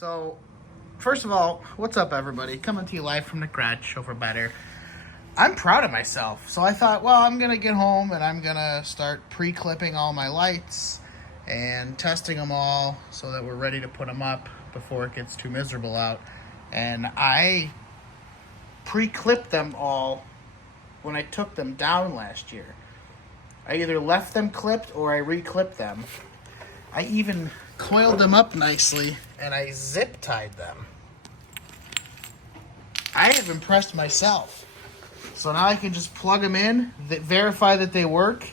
So, first of all, what's up, everybody? Coming to you live from the garage over better. I'm proud of myself. So I thought, well, I'm going to get home and I'm going to start pre-clipping all my lights and testing them all so that we're ready to put them up before it gets too miserable out. And I pre-clipped them all when I took them down last year. I either left them clipped or I re-clipped them. I even coiled them up nicely and I zip tied them. I have impressed myself. So now I can just plug them in, verify that they work,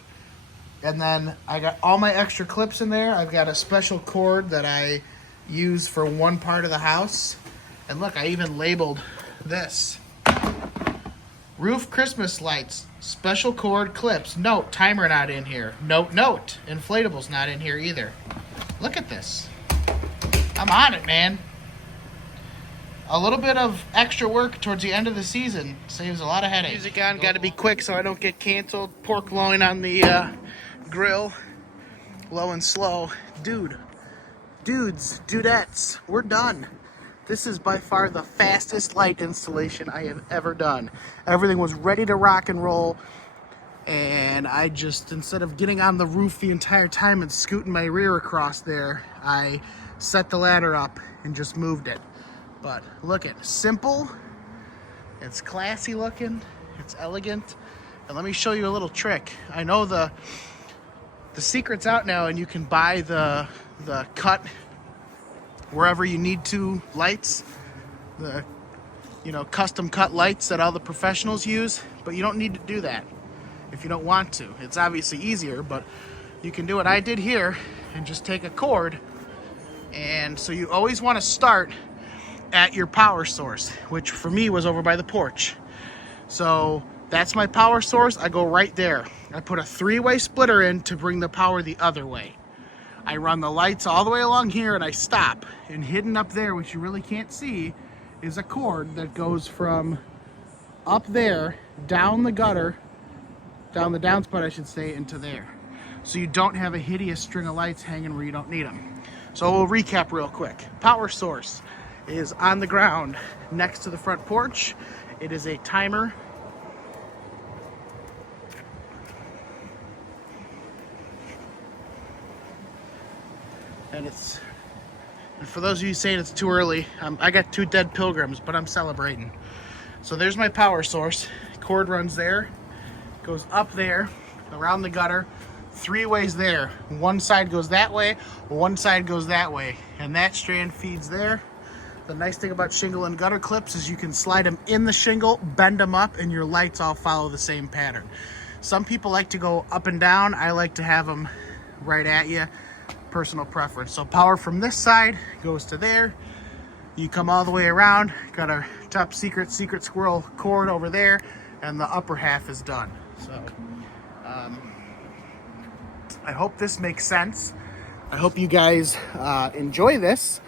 and then I got all my extra clips in there. I've got a special cord that I use for one part of the house. And look, I even labeled this. Roof Christmas lights, special cord clips. Note, timer not in here. Note, inflatable's not in here either. Look at this. I'm on it, man. A little bit of extra work towards the end of the season saves a lot of headaches. Music on, got to be quick so I don't get canceled. Pork loin on the grill, low and slow. Dudes, dudettes, we're done. This is by far the fastest light installation I have ever done. Everything was ready to rock and roll, and I just, instead of getting on the roof the entire time and scooting my rear across there, I set the ladder up and just moved it. But look at, simple, it's classy looking, it's elegant. And let me show you a little trick. I know the secret's out now, and you can buy the cut wherever you need to lights, the custom cut lights that all the professionals use, but you don't need to do that if you don't want to. It's obviously easier, but you can do what I did here and just take a cord. And so you always want to start at your power source, which for me was over by the porch. So that's my power source. I go right there. I put a 3-way splitter in to bring the power the other way. I run the lights all the way along here and I stop. And hidden up there, which you really can't see, is a cord that goes from up there, down the gutter, down the downspout I should say, into there. So you don't have a hideous string of lights hanging where you don't need them. So we'll recap real quick. Power source is on the ground next to the front porch. It is a timer. And for those of you saying it's too early, I got 2 dead pilgrims, but I'm celebrating. So there's my power source. Cord runs there, goes up there, around the gutter, 3 ways there. One side goes that way, one side goes that way, and that strand feeds there. The nice thing about shingle and gutter clips is you can slide them in the shingle, bend them up, and your lights all follow the same pattern. Some people like to go up and down. I like to have them right at you. Personal preference. So power from this side goes to there. You come all the way around, got a top secret squirrel cord over there, and the upper half is done. So I hope this makes sense. I hope you guys enjoy this.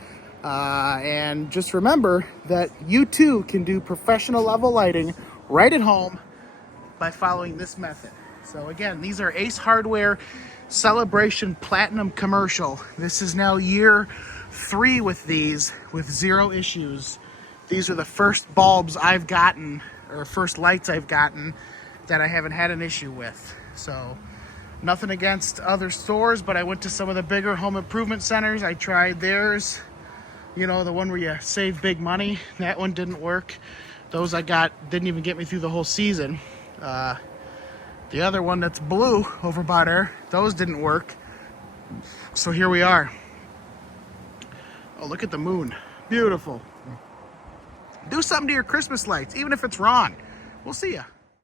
And just remember that you too can do professional level lighting right at home by following this method. So again, these are Ace Hardware Celebration Platinum Commercial. This is now year 3 with these, with 0 issues. These are the first bulbs I've gotten, or first lights I've gotten, that I haven't had an issue with. So nothing against other stores, but I went to some of the bigger home improvement centers. I tried theirs. The one where you save big money. That one didn't work. Those I got didn't even get me through the whole season. The other one that's blue over by there, those didn't work. So here we are. Oh, look at the moon. Beautiful. Do something to your Christmas lights, even if it's wrong. We'll see ya.